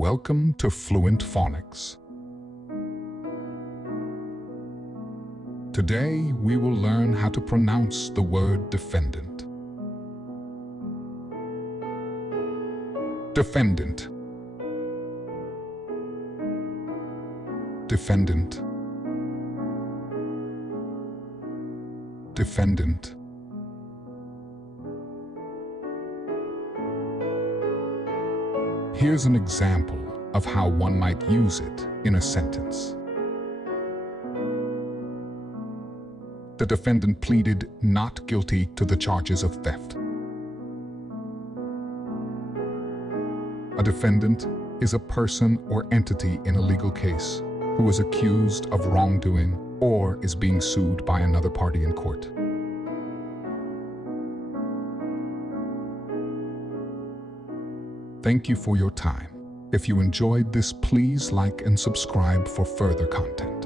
Welcome to Fluent Phonics. Today, we will learn how to pronounce the word defendant. Defendant. Defendant. Defendant. Here's an example of how one might use it in a sentence. The defendant pleaded not guilty to the charges of theft. A defendant is a person or entity in a legal case who is accused of wrongdoing or is being sued by another party in court. Thank you for your time. If you enjoyed this, please like and subscribe for further content.